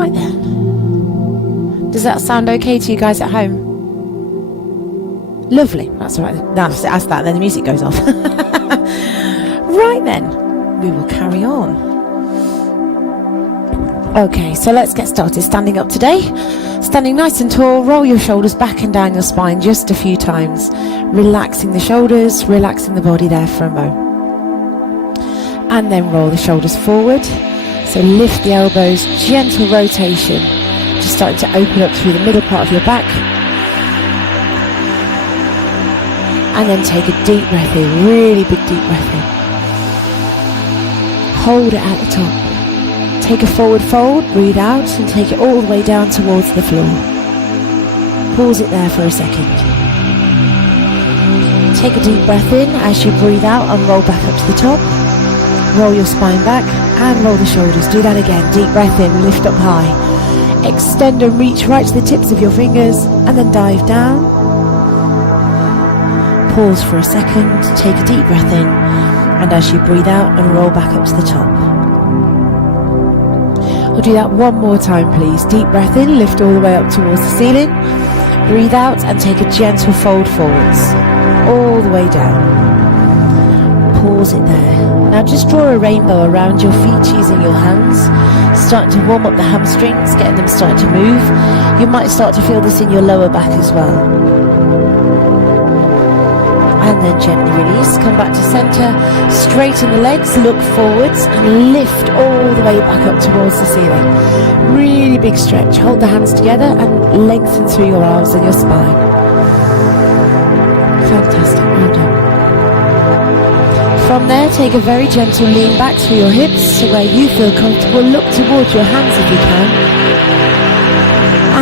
Right then. Does that sound okay to you guys at home? Lovely. That's all right. That's that. Then the music goes off. Right then. We will carry on. Okay, so let's get started. Standing up today. Standing nice and tall. Roll your shoulders back and down your spine just a few times. Relaxing the shoulders. Relaxing the body there for a moment. And then roll the shoulders forward. So lift the elbows. Gentle rotation. Just starting to open up through the middle part of your back. And then take a deep breath in, really big deep breath in. Hold it at the top. Take a forward fold, breathe out and take it all the way down towards the floor. Pause it there for a second. Take a deep breath in as you breathe out and roll back up to the top. Roll your spine back and roll the shoulders. Do that again. Deep breath in, lift up high. Extend and reach right to the tips of your fingers and then dive down. Pause for a second, take a deep breath in, and as you breathe out and roll back up to the top. We'll do that one more time, please. Deep breath in, lift all the way up towards the ceiling. Breathe out and take a gentle fold forwards, all the way down. Pause it there. Now just draw a rainbow around your feet using your hands, starting to warm up the hamstrings, getting them starting to move. You might start to feel this in your lower back as well. And then gently release, come back to center, straighten the legs, look forwards and lift all the way back up towards the ceiling. Really big stretch, hold the hands together and lengthen through your arms and your spine. Fantastic, well done. From there, take a very gentle lean back through your hips to where you feel comfortable. Look towards your hands if you can.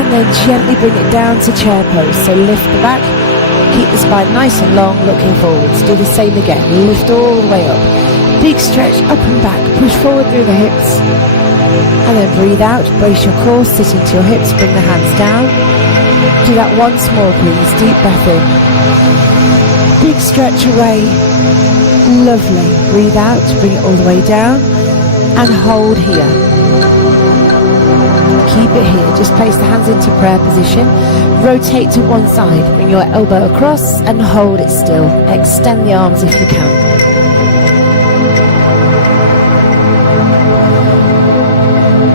And then gently bring it down to chair pose. So lift the back, keep the spine nice and long, looking forwards. Do the same again. Lift all the way up. Big stretch up and back. Push forward through the hips. And then breathe out. Brace your core. Sit into your hips. Bring the hands down. Do that once more, please. Deep breath in. Big stretch away. Lovely. Breathe out. Bring it all the way down. And hold here. Keep it here. Just place the hands into prayer position. Rotate to one side. Bring your elbow across and hold it still. Extend the arms if you can.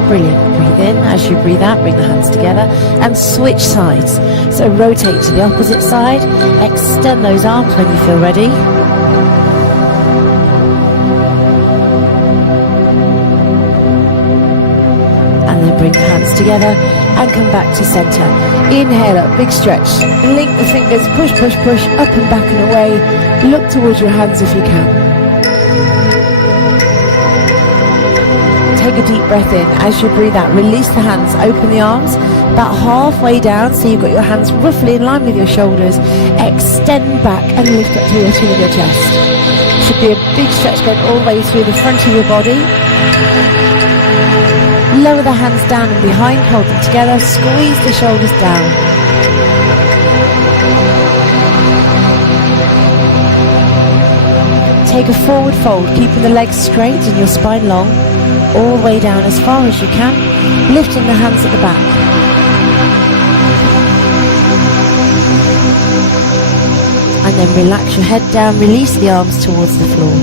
Brilliant. Breathe in. As you breathe out, bring the hands together and switch sides. So rotate to the opposite side. Extend those arms when you feel ready. Bring the hands together and come back to center. Inhale up, big stretch. Link the fingers, push, push, push, up and back and away. Look towards your hands if you can. Take a deep breath in. As you breathe out, release the hands, open the arms, about halfway down, so you've got your hands roughly in line with your shoulders. Extend back and lift up to your chin of your chest. Should be a big stretch going all the way through the front of your body. Lower the hands down and behind, hold them together, squeeze the shoulders down. Take a forward fold, keeping the legs straight and your spine long, all the way down as far as you can, lifting the hands at the back. And then relax your head down, release the arms towards the floor.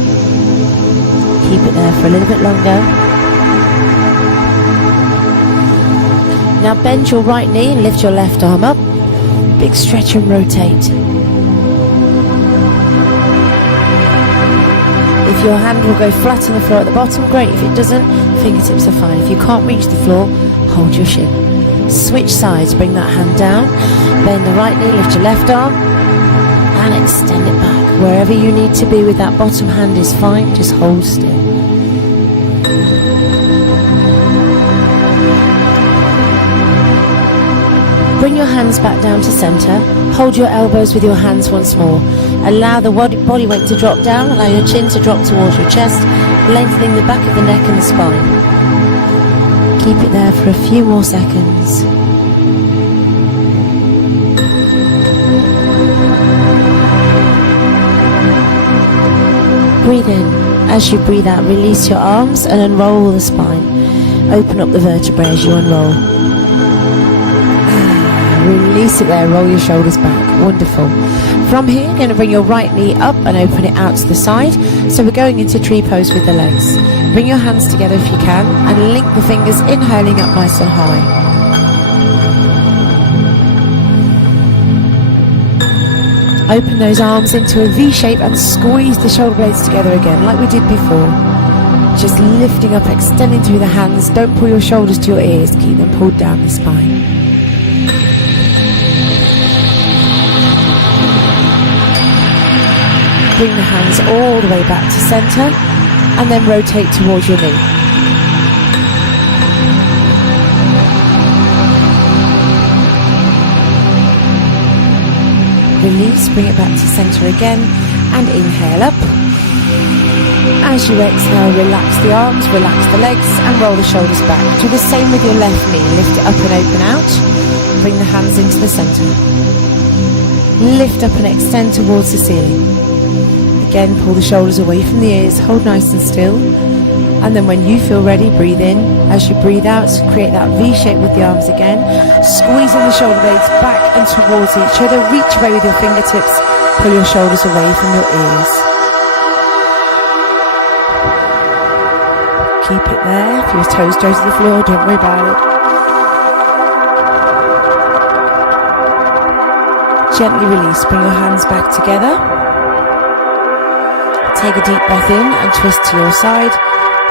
Keep it there for a little bit longer. Now bend your right knee and lift your left arm up. Big stretch and rotate. If your hand will go flat on the floor at the bottom, great. If it doesn't, fingertips are fine. If you can't reach the floor, hold your shin. Switch sides, bring that hand down. Bend the right knee, lift your left arm. And extend it back. Wherever you need to be with that bottom hand is fine. Just hold still. Bring your hands back down to center. Hold your elbows with your hands once more. Allow the body weight to drop down. Allow your chin to drop towards your chest, lengthening the back of the neck and the spine. Keep it there for a few more seconds. Breathe in. As you breathe out, release your arms and unroll the spine. Open up the vertebrae as you unroll. Release it there, roll your shoulders back. Wonderful. From here, you're going to bring your right knee up and open it out to the side. So we're going into tree pose with the legs. Bring your hands together if you can and link the fingers, inhaling up nice and high. Open those arms into a V shape and squeeze the shoulder blades together again like we did before. Just lifting up, extending through the hands. Don't pull your shoulders to your ears, keep them pulled down the spine. Bring the hands all the way back to center and then rotate towards your knee. Release, bring it back to center again and inhale up. As you exhale, relax the arms, relax the legs and roll the shoulders back. Do the same with your left knee. Lift it up and open out. Bring the hands into the center. Lift up and extend towards the ceiling. Again, pull the shoulders away from the ears, hold nice and still. And then when you feel ready, breathe in. As you breathe out, create that V shape with the arms again. Squeezing the shoulder blades back and towards each other. Reach away with your fingertips. Pull your shoulders away from your ears. Keep it there. If your toes go to the floor, don't worry about it. Gently release. Bring your hands back together. Take a deep breath in and twist to your side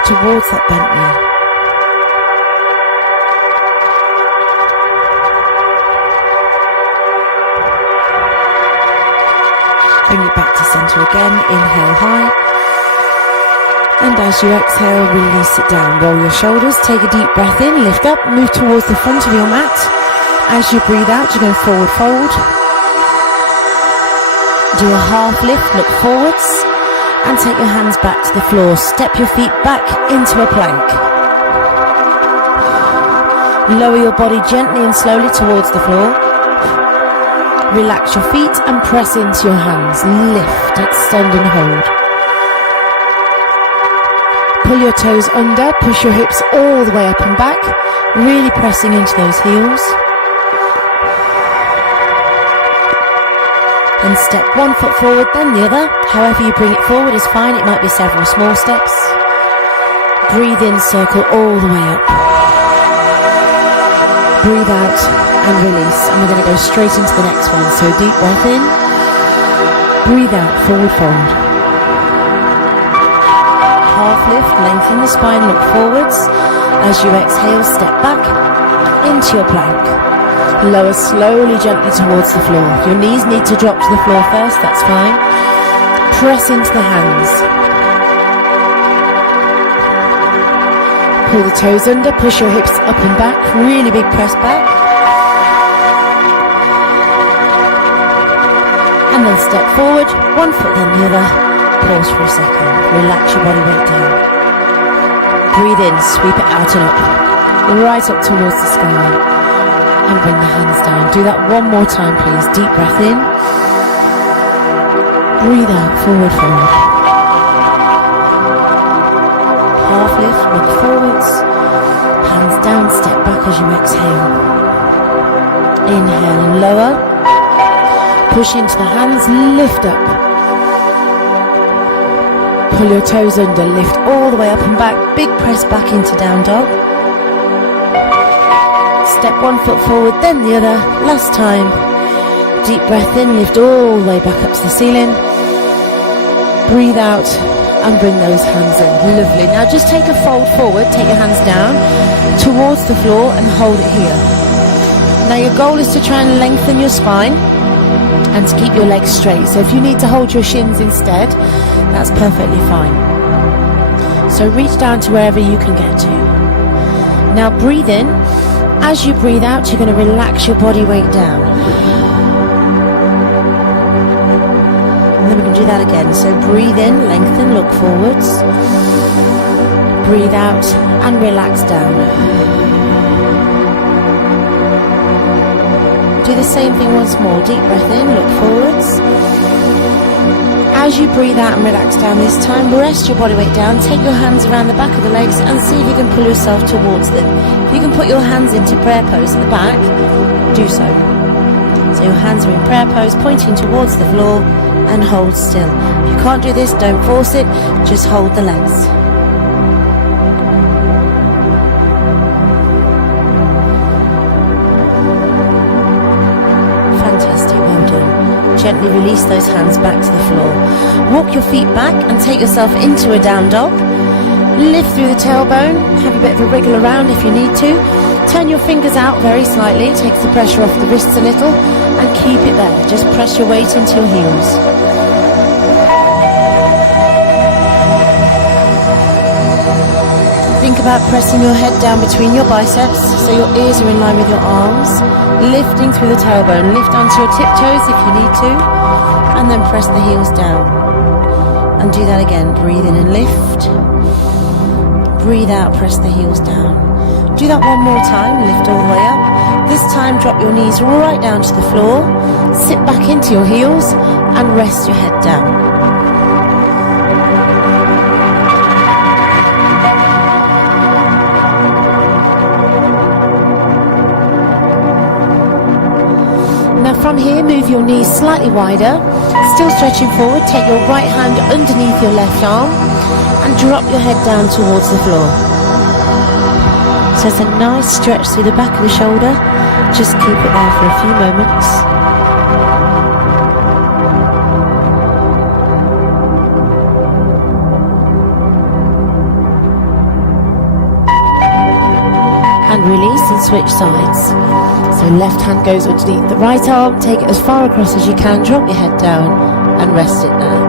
towards that bent knee. Bring it back to center again. Inhale high. And as you exhale, release it down. Roll your shoulders. Take a deep breath in. Lift up. Move towards the front of your mat. As you breathe out, you're going to forward fold. Do a half lift. Look forwards. And take your hands back to the floor. Step your feet back into a plank. Lower your body gently and slowly towards the floor. Relax your feet and press into your hands. Lift, extend and hold. Pull your toes under, push your hips all the way up and back, really pressing into those heels. And step one foot forward, then the other. However you bring it forward is fine. It might be several small steps. Breathe in, circle all the way up. Breathe out and release. And we're going to go straight into the next one. So deep breath in. Breathe out, forward fold. Half lift, lengthen the spine, look forwards. As you exhale, step back into your plank. Lower slowly, gently towards the floor. Your knees need to drop to the floor first, that's fine. Press into the hands. Pull the toes under, push your hips up and back, really big press back. And then step forward, one foot then the other. Pause for a second, relax your body weight down. Breathe in, sweep it out and up. Right up towards the sky. And bring the hands down. Do that one more time, please. Deep breath in. Breathe out, forward fold. Half lift, look forwards. Hands down, step back as you exhale. Inhale and lower. Push into the hands, lift up. Pull your toes under, lift all the way up and back. Big press back into down dog. Step one foot forward, then the other. Last time. Deep breath in, lift all the way back up to the ceiling. Breathe out and bring those hands in. Lovely. Now just take a fold forward, take your hands down towards the floor and hold it here. Now your goal is to try and lengthen your spine and to keep your legs straight. So if you need to hold your shins instead, that's perfectly fine. So reach down to wherever you can get to. Now breathe in. As you breathe out, you're going to relax your body weight down. And then we can do that again. So breathe in, lengthen, look forwards. Breathe out and relax down. Do the same thing once more. Deep breath in, look forwards. As you breathe out and relax down this time, rest your body weight down, take your hands around the back of the legs and see if you can pull yourself towards them. If you can put your hands into prayer pose at the back, do so. So your hands are in prayer pose, pointing towards the floor, and hold still. If you can't do this, don't force it, just hold the legs. Fantastic, well done. Gently release those hands back to the floor. Walk your feet back and take yourself into a down dog. Lift through the tailbone, have a bit of a wriggle around if you need to. Turn your fingers out very slightly, it takes the pressure off the wrists a little, and keep it there. Just press your weight into your heels. Think about pressing your head down between your biceps so your ears are in line with your arms. Lifting through the tailbone. Lift onto your tiptoes if you need to, and then press the heels down. And do that again. Breathe in and lift. Breathe out, press the heels down. Do that one more time, lift all the way up. This time drop your knees right down to the floor, sit back into your heels and rest your head down. Now from here, move your knees slightly wider, still stretching forward, take your right hand underneath your left arm and drop your head down towards the floor. So it's a nice stretch through the back of the shoulder. Just keep it there for a few moments. And release and switch sides. So left hand goes underneath the right arm. Take it as far across as you can. Drop your head down and rest it now.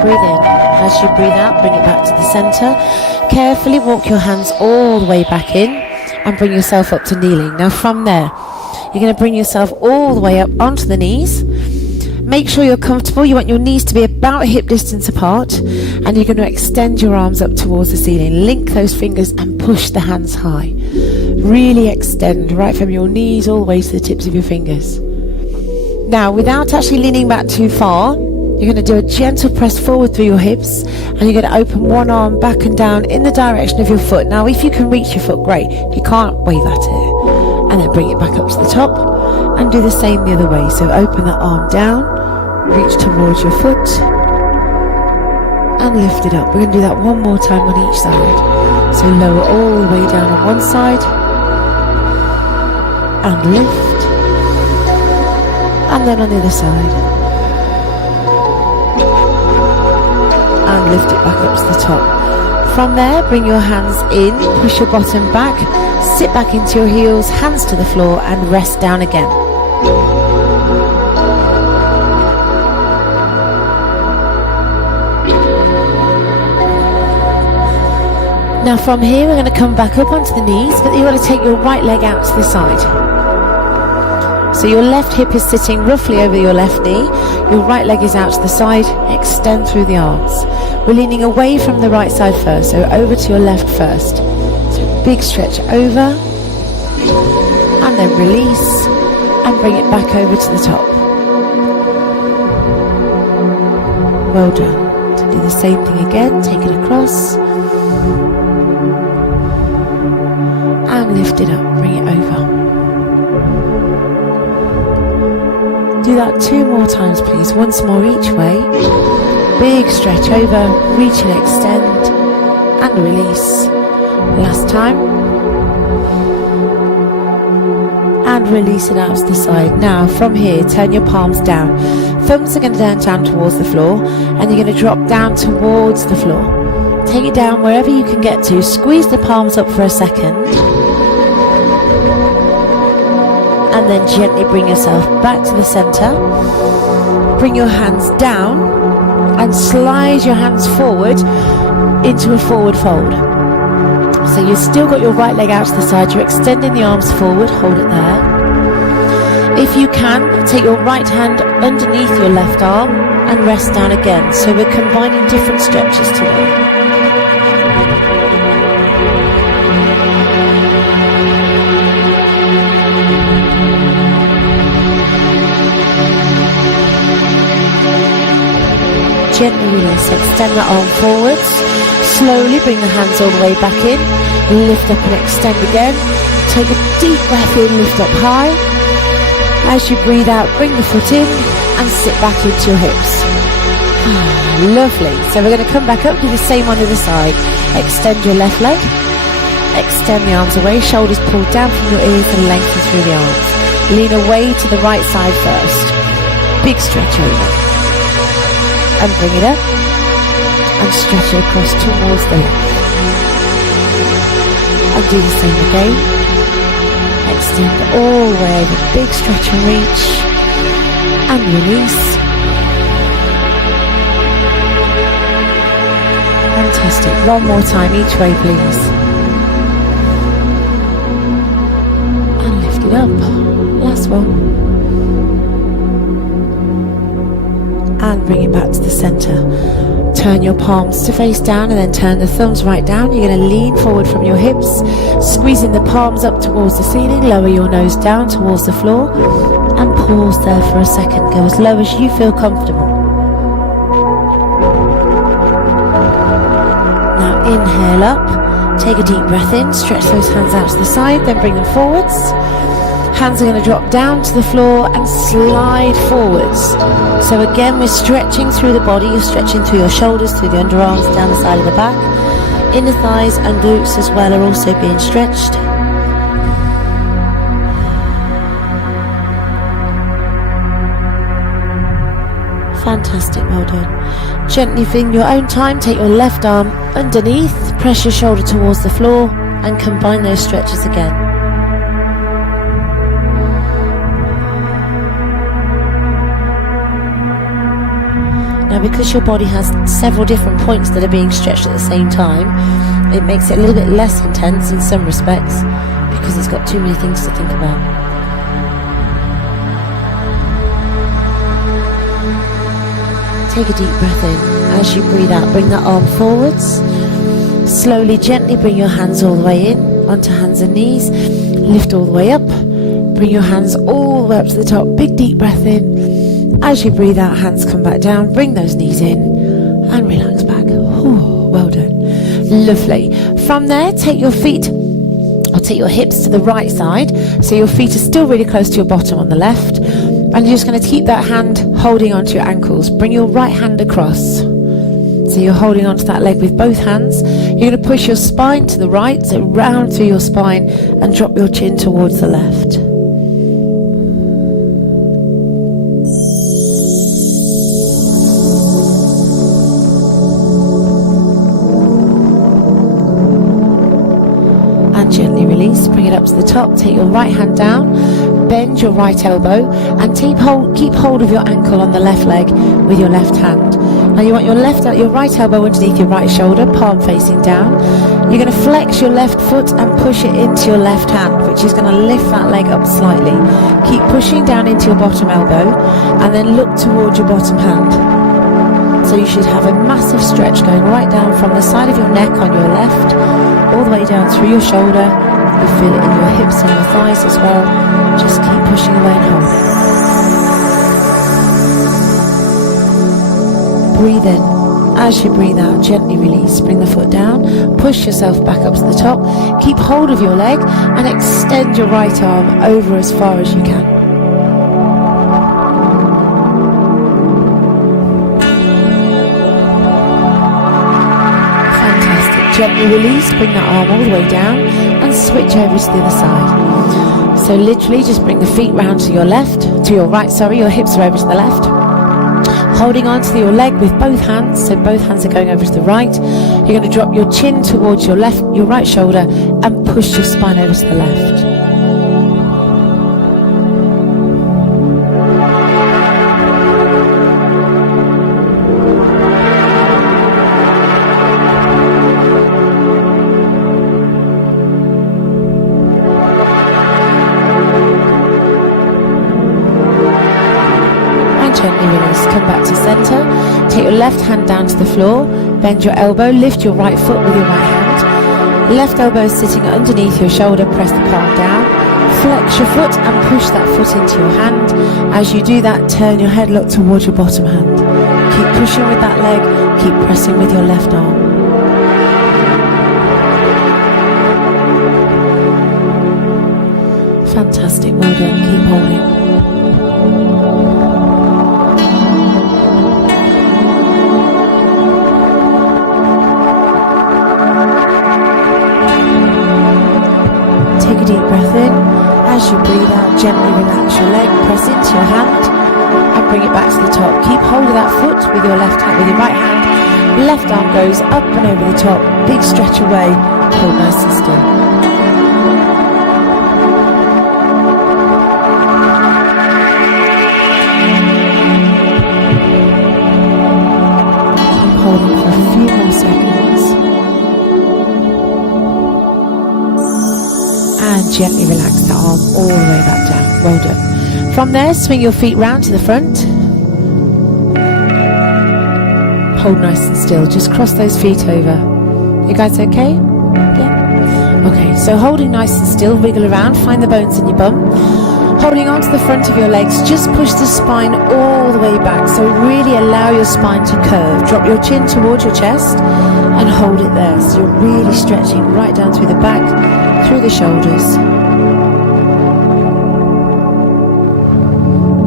Breathe in. As you breathe out, bring it back to the centre. Carefully walk your hands all the way back in and bring yourself up to kneeling. Now from there, you're going to bring yourself all the way up onto the knees. Make sure you're comfortable. You want your knees to be about hip distance apart, and you're going to extend your arms up towards the ceiling. Link those fingers and push the hands high. Really extend right from your knees all the way to the tips of your fingers. Now, without actually leaning back too far, you're going to do a gentle press forward through your hips, and you're going to open one arm back and down in the direction of your foot. Now, if you can reach your foot, great. If you can't, wave at it. And then bring it back up to the top, and do the same the other way. So open that arm down, reach towards your foot, and lift it up. We're going to do that one more time on each side. So lower all the way down on one side, and lift, and then on the other side. And lift it back up to the top. From there, bring your hands in, push your bottom back, sit back into your heels, hands to the floor, and rest down again. Now from here, we're going to come back up onto the knees, but you've got to take your right leg out to the side. So your left hip is sitting roughly over your left knee, your right leg is out to the side, extend through the arms. We're leaning away from the right side first, so over to your left first. So big stretch over, and then release, and bring it back over to the top. Well done. So do the same thing again, take it across, and lift it up, bring it over. Do that 2 more times, please. Once more each way. Big stretch over, reach and extend, and release. Last time. And release it out to the side. Now, from here, turn your palms down. Thumbs are going to turn down towards the floor, and you're going to drop down towards the floor. Take it down wherever you can get to. Squeeze the palms up for a second. And then gently bring yourself back to the center. Bring your hands down and slide your hands forward into a forward fold. So you've still got your right leg out to the side. You're extending the arms forward. Hold it there. If you can, take your right hand underneath your left arm and rest down again. So we're combining different stretches today. gently release. Extend the arm forwards. Slowly bring the hands all the way back in. Lift up and extend again. Take a deep breath in, lift up high. As you breathe out, bring the foot in and sit back into your hips. Lovely. So we're going to come back up, do the same on the other side. Extend your left leg. Extend the arms away, shoulders pulled down from your ears and lengthen through the arms. Lean away to the right side first. Big stretch over. And bring it up. And stretch it across towards the left. And do the same again. Extend all the way over. Big stretch and reach. And release. Fantastic. One more time each way, please. And lift it up. Last one. And bring it back to the center. Turn your palms to face down and then turn the thumbs right down. You're going to lean forward from your hips, squeezing the palms up towards the ceiling. Lower your nose down towards the floor and pause there for a second. Go as low as you feel comfortable. Now inhale up, take a deep breath in, stretch those hands out to the side, then bring them forwards. Hands are going to drop down to the floor and slide forwards. So again, we're stretching through the body. You're stretching through your shoulders, through the underarms, down the side of the back. Inner thighs and glutes as well are also being stretched. Fantastic, well done. Gently in your own time, take your left arm underneath, press your shoulder towards the floor and combine those stretches again. Now, because your body has several different points that are being stretched at the same time, it makes it a little bit less intense in some respects because it's got too many things to think about. Take a deep breath in. As you breathe out, bring that arm forwards. Slowly, gently bring your hands all the way in onto hands and knees. Lift all the way up. Bring your hands all the way up to the top. Big deep breath in. As you breathe out, hands come back down. Bring those knees in and relax back. Ooh, well done. Lovely. From there, take your feet or take your hips to the right side. So your feet are still really close to your bottom on the left. And you're just going to keep that hand holding onto your ankles. Bring your right hand across. So you're holding onto that leg with both hands. You're going to push your spine to the right, so round through your spine and drop your chin towards the left. And gently release, bring it up to the top, take your right hand down, bend your right elbow and keep hold of your ankle on the left leg with your left hand. Now you want your right elbow underneath your right shoulder, palm facing down. You're going to flex your left foot and push it into your left hand, which is going to lift that leg up slightly. Keep pushing down into your bottom elbow and then look towards your bottom hand. So you should have a massive stretch going right down from the side of your neck on your left, all the way down through your shoulder. You feel it in your hips and your thighs as well. Just keep pushing away and hold. Breathe in. As you breathe out, gently release. Bring the foot down. Push yourself back up to the top. Keep hold of your leg and extend your right arm over as far as you can. Fantastic. Gently release. Bring that arm all the way down and switch over to the other side. So literally just bring the feet round to your left, to your right, sorry, your hips are over to the left. Holding on to your leg with both hands, so both hands are going over to the right. You're going to drop your chin towards your right shoulder and push your spine over to the left. Gently release, come back to center, take your left hand down to the floor, bend your elbow, lift your right foot with your right hand, left elbow sitting underneath your shoulder, press the palm down, flex your foot and push that foot into your hand. As you do that, turn your head, look towards your bottom hand. Keep pushing with that leg. Keep pressing with your left arm. Fantastic, well done. Keep holding. Take a deep breath in. As you breathe out, gently relax your leg, press into your hand and bring it back to the top. Keep hold of that foot with your left hand, with your right hand. Left arm goes up and over the top. Big stretch away. Hold nice and still. Keep holding for a few more seconds. And gently relax the arm all the way back down. Well done. From there, swing your feet round to the front. Hold nice and still. Just cross those feet over. You guys okay? Yeah? Okay, so holding nice and still, wiggle around, find the bones in your bum. Holding on to the front of your legs, just push the spine all the way back. So really allow your spine to curve. Drop your chin towards your chest and hold it there. So you're really stretching right down through the back, through the shoulders.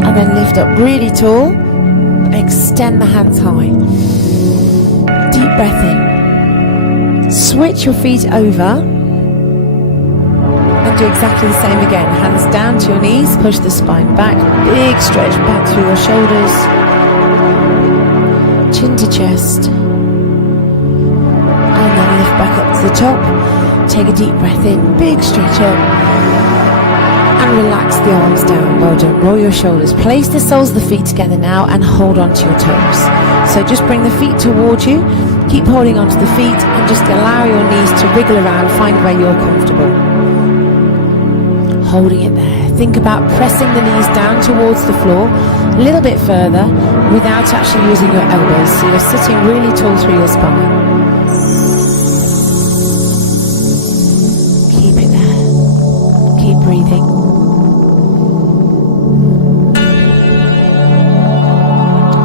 And then lift up really tall. Extend the hands high. Deep breath in. Switch your feet over. And do exactly the same again. Hands down to your knees. Push the spine back. Big stretch back through your shoulders. Chin to chest. And then lift back up to the top. Take a deep breath in. Big stretch up. And relax the arms down. Well done. Roll your shoulders. Place the soles of the feet together now and hold on to your toes. So just bring the feet towards you. Keep holding onto the feet and just allow your knees to wriggle around. Find where you're comfortable. Holding it there. Think about pressing the knees down towards the floor a little bit further without actually using your elbows. So you're sitting really tall through your spine. Keep it there. Keep breathing.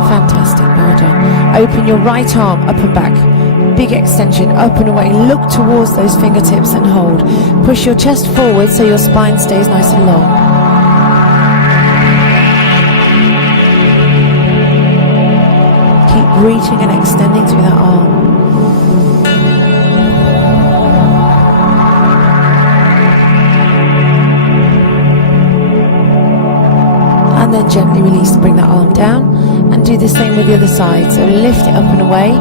Fantastic, well done. Open your right arm up and back. Big extension, up and away. Look towards those fingertips and hold. Push your chest forward so your spine stays nice and long. Keep reaching and extending through that arm. And then gently release to bring that arm down. And do the same with the other side. So lift it up and away.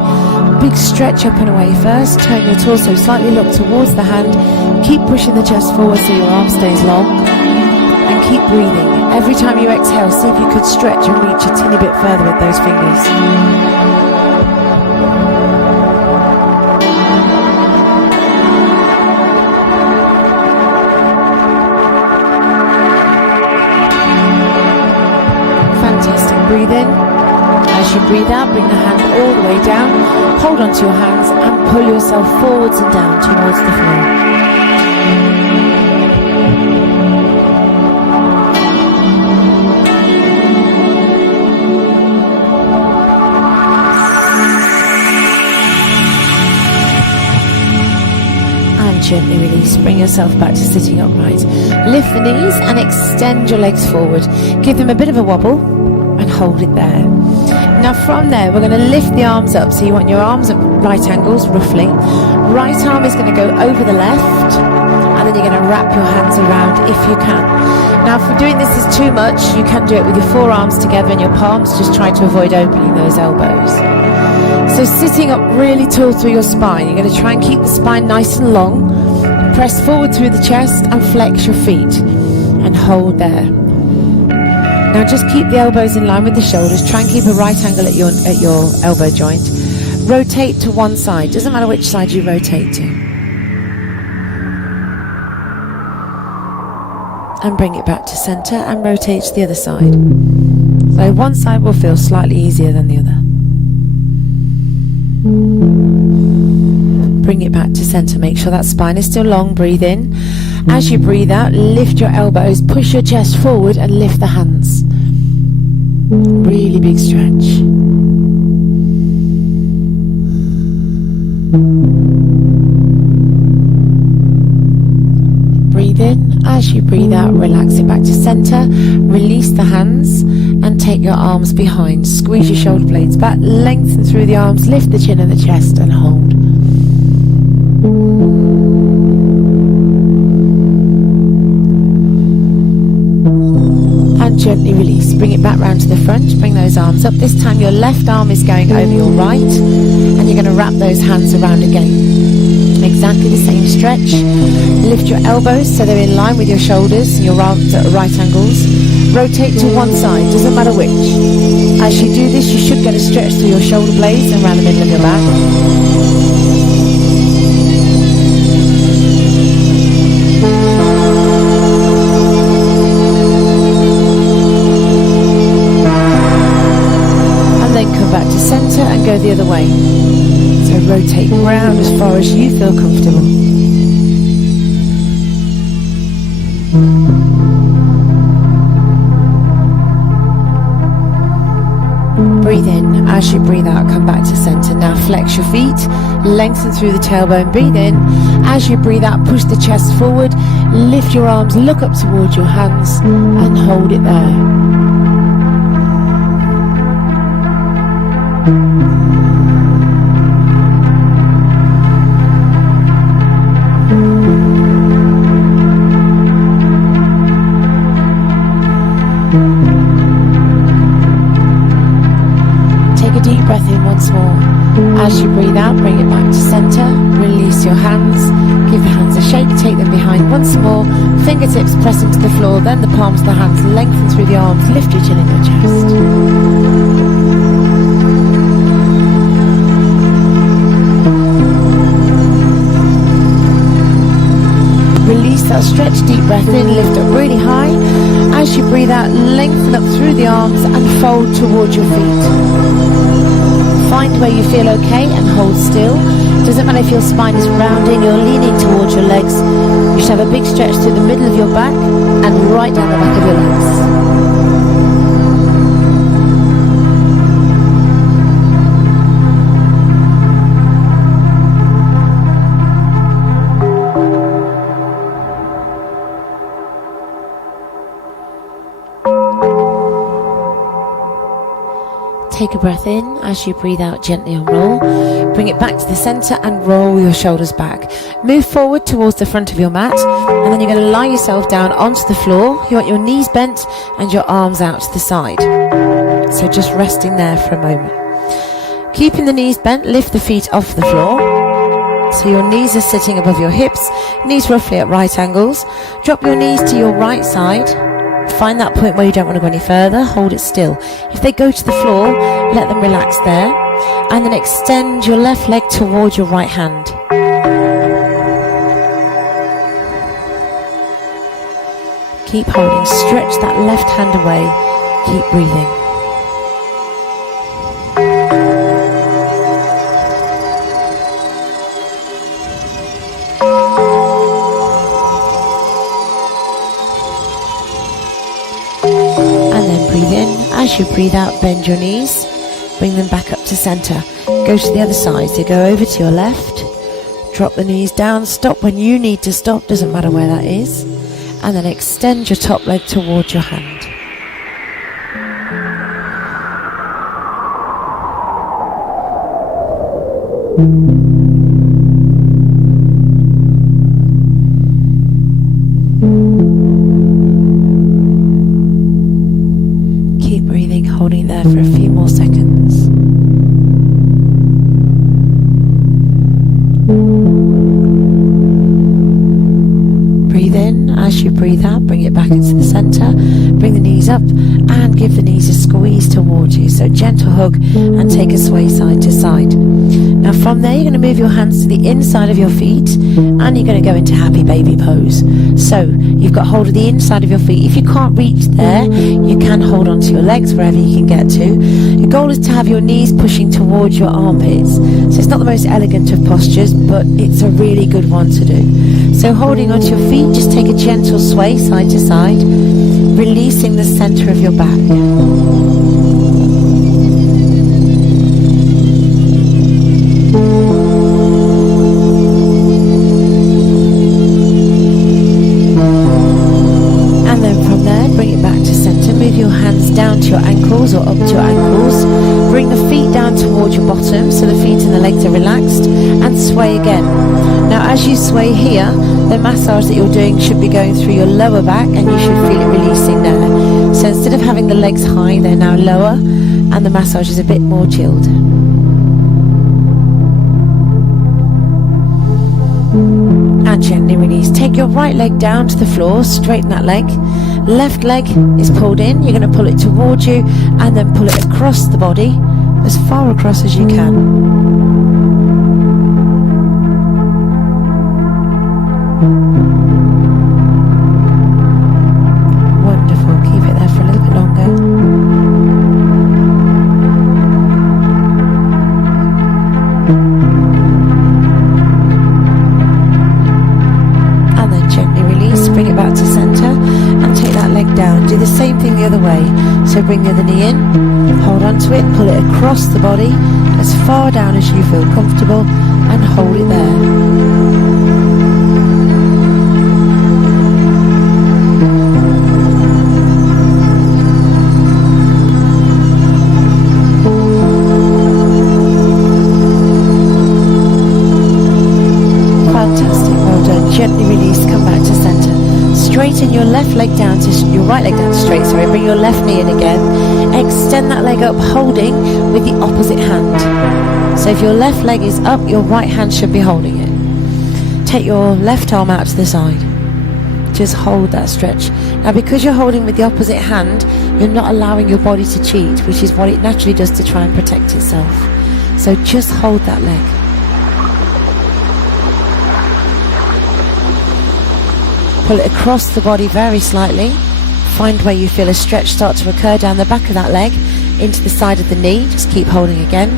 Big stretch up and away first. Turn your torso slightly, look towards the hand. Keep pushing the chest forward so your arm stays long. And keep breathing. Every time you exhale, see if you could stretch and reach a teeny bit further with those fingers. Fantastic. Breathe in. As you breathe out, bring the hand all the way down. Hold onto your hands and pull yourself forwards and down towards the floor. And gently release. Bring yourself back to sitting upright. Lift the knees and extend your legs forward. Give them a bit of a wobble and hold it there. Now from there, we're going to lift the arms up. So you want your arms at right angles, roughly. Right arm is going to go over the left. And then you're going to wrap your hands around if you can. Now if doing this is too much, you can do it with your forearms together and your palms. Just try to avoid opening those elbows. So sitting up really tall through your spine. You're going to try and keep the spine nice and long. Press forward through the chest and flex your feet. And hold there. Now just keep the elbows in line with the shoulders. Try and keep a right angle at your elbow joint. Rotate to one side. Doesn't matter which side you rotate to. And bring it back to center and rotate to the other side. So one side will feel slightly easier than the other. Bring it back to center. Make sure that spine is still long. Breathe in. As you breathe out, lift your elbows, push your chest forward and lift the hands. Really big stretch. Breathe in. As you breathe out, relax it back to center. Release the hands and take your arms behind. Squeeze your shoulder blades back, lengthen through the arms, lift the chin and the chest and hold. And gently release. Bring it back round to the front. Bring those arms up. This time your left arm is going over your right and you're going to wrap those hands around again. Exactly the same stretch. Lift your elbows so they're in line with your shoulders, your arms at right angles. Rotate to one side, doesn't matter which. As you do this, you should get a stretch through your shoulder blades and around the middle of your back. And then come back to center and go the other way. So rotate round as far as you feel comfortable. Breathe in. As you breathe out, come back to center. Now flex your feet, lengthen through the tailbone. Breathe in. As you breathe out, push the chest forward, lift your arms, look up towards your hands and hold it there. Deep breath in once more. As you breathe out, bring it back to center. Release your hands. Give your hands a shake. Take them behind once more. Fingertips press into the floor. Then the palms of the hands lengthen through the arms. Lift your chin and your chest. Release that stretch. Deep breath in. Lift up really high. As you breathe out, lengthen up through the arms and fold towards your feet. Find where you feel okay and hold still. Doesn't matter if your spine is rounding, you're leaning towards your legs. You should have a big stretch through the middle of your back and right down the back of your legs. Take a breath in. As you breathe out, gently unroll. Bring it back to the center and roll your shoulders back. Move forward towards the front of your mat and then you're going to lie yourself down onto the floor. You want your knees bent and your arms out to the side. So just resting there for a moment. Keeping the knees bent, lift the feet off the floor. So your knees are sitting above your hips, knees roughly at right angles. Drop your knees to your right side. Find that point where you don't want to go any further, hold it still. If they go to the floor, let them relax there. And then extend your left leg towards your right hand. Keep holding, stretch that left hand away, keep breathing. As you breathe out, bend your knees, bring them back up to center. Go to the other side, so go over to your left, drop the knees down, stop when you need to stop, doesn't matter where that is, and then extend your top leg towards your hand. Holding there for a few more seconds. Breathe in. As you breathe out, bring it back into the center. Bring the knees up and give the knees a squeeze towards you. So gentle hug and take a sway side to side. Now from there, you're going to move your hands to the inside of your feet and you're going to go into happy baby pose. So you've got hold of the inside of your feet. If you can't reach there, you can hold onto your legs wherever you can get to. Your goal is to have your knees pushing towards your armpits. So it's not the most elegant of postures, but it's a really good one to do. So holding onto your feet, just take a gentle sway side to side, releasing the center of your back. your hands down to your ankles or up to your ankles. Bring the feet down towards your bottom so the feet and the legs are relaxed, and sway again. Now as you sway here, the massage that you're doing should be going through your lower back, and you should feel it releasing there. So instead of having the legs high, they're now lower, and the massage is a bit more chilled. And gently release. Take your right leg down to the floor, straighten that leg. Left leg is pulled in, you're going to pull it towards you and then pull it across the body, as far across as you can. So bring the other knee in, hold on to it, pull it across the body as far down as you feel comfortable, and hold it there. Fantastic, well done. Gently release, come back to centre. Straighten your left leg down to your right leg down to straight, bring your left knee in again. Extend that leg up, holding with the opposite hand. So if your left leg is up, your right hand should be holding it. Take your left arm out to the side. Just hold that stretch. Now because you're holding with the opposite hand, you're not allowing your body to cheat, which is what it naturally does to try and protect itself. So just hold that leg. Pull it across the body very slightly. Find where you feel a stretch start to occur down the back of that leg into the side of the knee. Just keep holding again.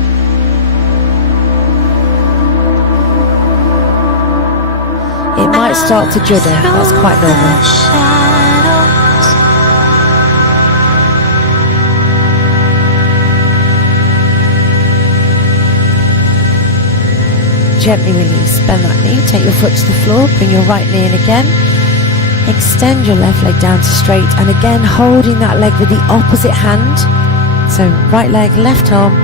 It might start to judder, that's quite normal. Gently release, bend that knee, take your foot to the floor, bring your right knee in again. Extend your left leg down to straight, and again holding that leg with the opposite hand. So right leg, left arm,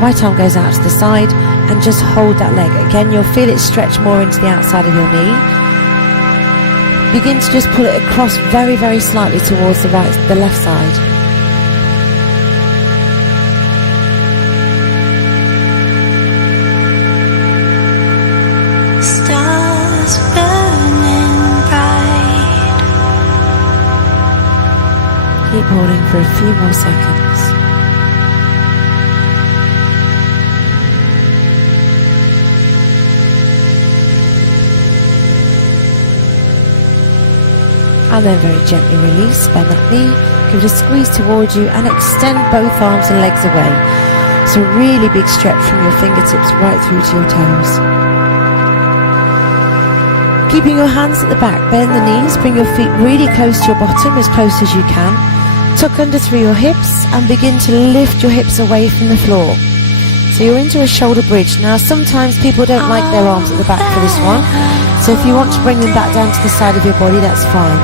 right arm goes out to the side, and just hold that leg. Again, you'll feel it stretch more into the outside of your knee. Begin to just pull it across very, very slightly towards the left side. Stars burning bright. Keep holding for a few more seconds. And then very gently release, bend that knee, give it a squeeze towards you, and extend both arms and legs away. So really big stretch from your fingertips right through to your toes. Keeping your hands at the back, bend the knees, bring your feet really close to your bottom, as close as you can. Tuck under through your hips and begin to lift your hips away from the floor. So you're into a shoulder bridge. Now sometimes people don't like their arms at the back for this one, so if you want to bring them back down to the side of your body, that's fine.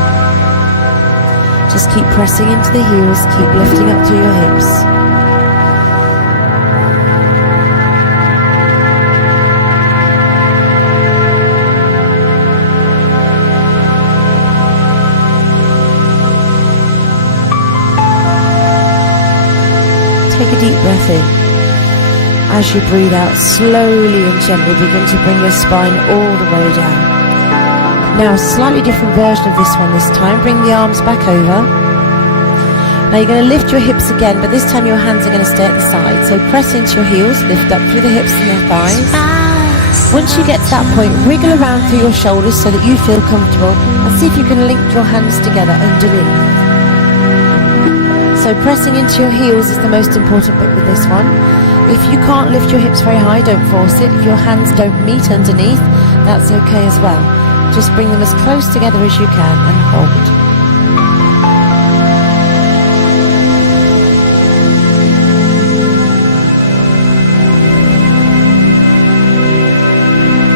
Just keep pressing into the heels, keep lifting up through your hips. Take a deep breath in. As you breathe out, slowly and gently begin to bring your spine all the way down. Now a slightly different version of this one this time. Bring the arms back over. Now you're going to lift your hips again, but this time your hands are going to stay at the side. So press into your heels, lift up through the hips and the thighs. Once you get to that point, wriggle around through your shoulders so that you feel comfortable, and see if you can link your hands together underneath. So pressing into your heels is the most important bit with this one. If you can't lift your hips very high, don't force it. If your hands don't meet underneath, that's okay as well. Just bring them as close together as you can and hold.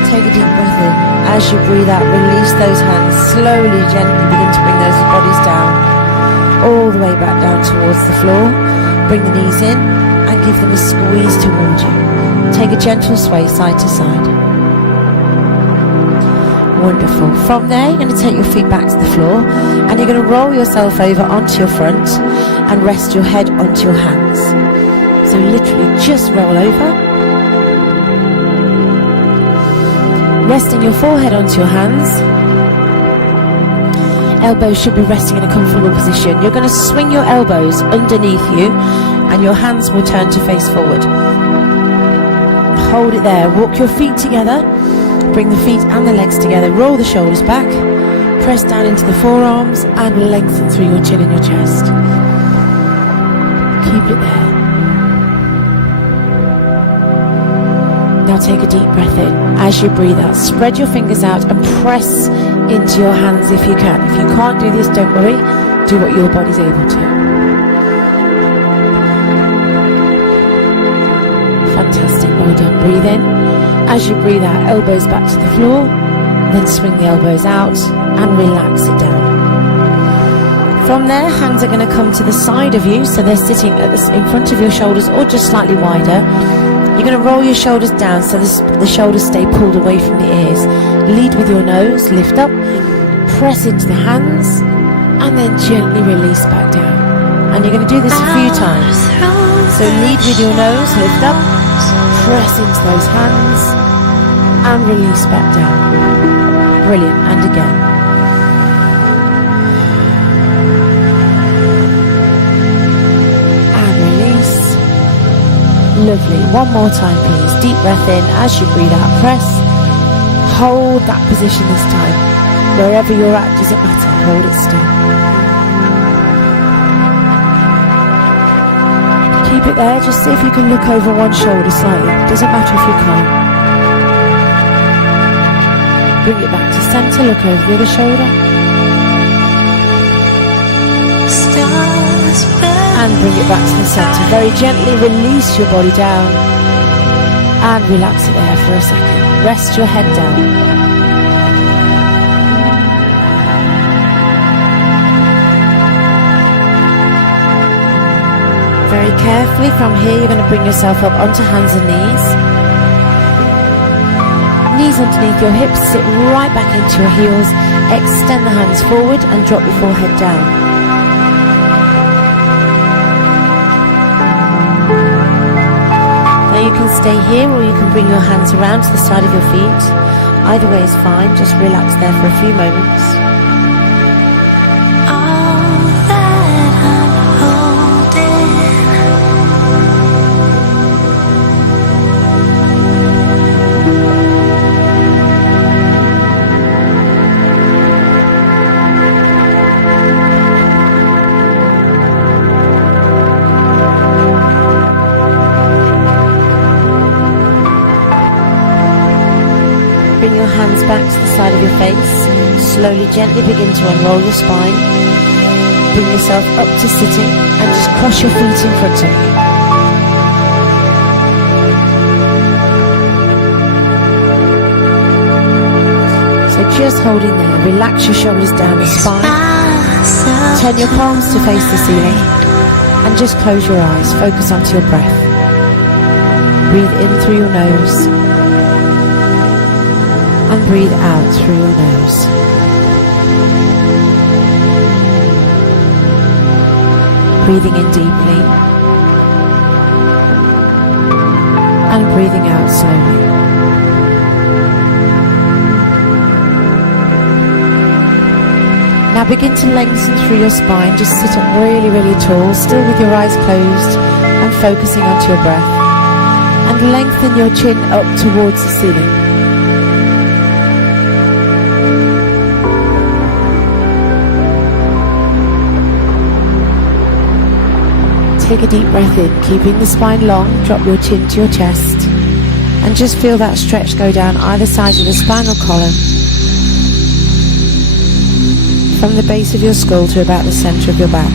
Take a deep breath in. As you breathe out, release those hands. Slowly, gently begin to bring those bodies down. all the way back down towards the floor. Bring the knees in and give them a squeeze toward you. Take a gentle sway side to side. Wonderful. From there, you're going to take your feet back to the floor and you're going to roll yourself over onto your front and rest your head onto your hands. So literally just roll over. Resting your forehead onto your hands. Elbows should be resting in a comfortable position. You're going to swing your elbows underneath you and your hands will turn to face forward. Hold it there. Walk your feet together. Bring the feet and the legs together. Roll the shoulders back. Press down into the forearms and lengthen through your chin and your chest. Keep it there. Now take a deep breath in. As you breathe out, spread your fingers out and press into your hands if you can. If you can't do this, don't worry. Do what your body's able to. Fantastic, well done. Breathe in. As you breathe out, elbows back to the floor. Then swing the elbows out and relax it down. From there, hands are going to come to the side of you, so they're sitting in front of your shoulders or just slightly wider. You're going to roll your shoulders down so the shoulders stay pulled away from the ears. Lead with your nose, lift up, press into the hands, and then gently release back down. And you're going to do this a few times. So lead with your nose, lift up, press into those hands, and release back down. Brilliant, and again. Lovely. One more time, please. Deep breath in. As you breathe out, press. Hold that position this time. Wherever you're at, doesn't matter. Hold it still. Keep it there. Just see if you can look over one shoulder slightly. Doesn't matter if you can't. Bring it back to center. Look over the other shoulder. And bring it back to the center. Very gently release your body down and relax it there for a second. Rest your head down. Very carefully from here you're going to bring yourself up onto hands and knees. Knees underneath your hips, sit right back into your heels. Extend the hands forward and drop your forehead down. You can stay here or you can bring your hands around to the side of your feet. Either way is fine, just relax there for a few moments. All that I'm holding, Bring your hands back to the side of your face. Slowly, gently begin to unroll your spine. Bring yourself up to sitting and just cross your feet in front of you. So just holding there. Relax your shoulders down the spine. Turn your palms to face the ceiling. And just close your eyes. Focus onto your breath. Breathe in through your nose. And breathe out through your nose. Breathing in deeply. And breathing out slowly. Now begin to lengthen through your spine. Just sit up really, really tall, still with your eyes closed and focusing onto your breath. And lengthen your chin up towards the ceiling. Take a deep breath in, keeping the spine long. Drop your chin to your chest and just feel that stretch go down either side of the spinal column, from the base of your skull to about the center of your back.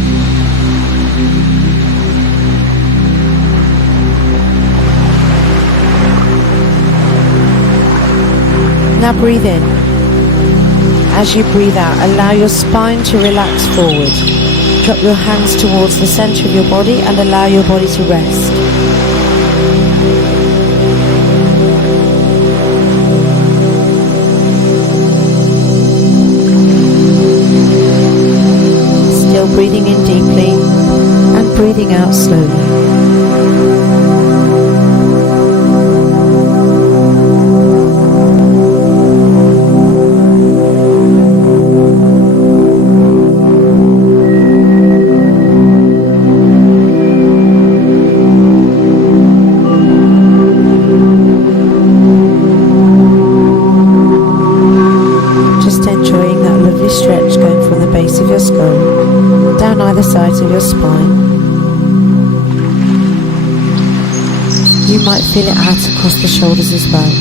Now breathe in. As you breathe out, allow your spine to relax forward. Take up your hands towards the center of your body and allow your body to rest. Still breathing in deeply and breathing out slowly. Stretch going from the base of your skull down either sides of your spine. You might feel it out across the shoulders as well.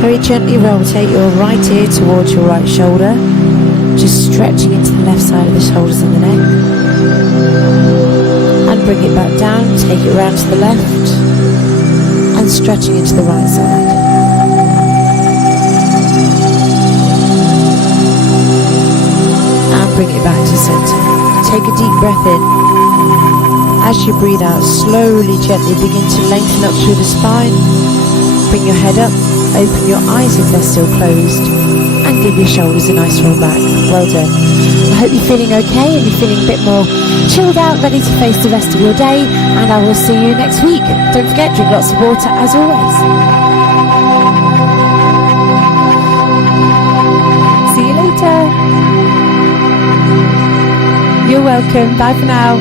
Very gently rotate your right ear towards your right shoulder, just stretching into the left side of the shoulders and the neck, and bring it back down, take it round to the left and stretching into the right side, and bring it back to center. Take a deep breath in. As you breathe out, slowly, gently begin to lengthen up through the spine. Bring your head up, open your eyes if they're still closed, and give your shoulders a nice roll back. Well done. I hope you're feeling okay and you're feeling a bit more chilled out, ready to face the rest of your day, and I will see you next week. Don't forget, drink lots of water as always. See you later. You're welcome. Bye for now.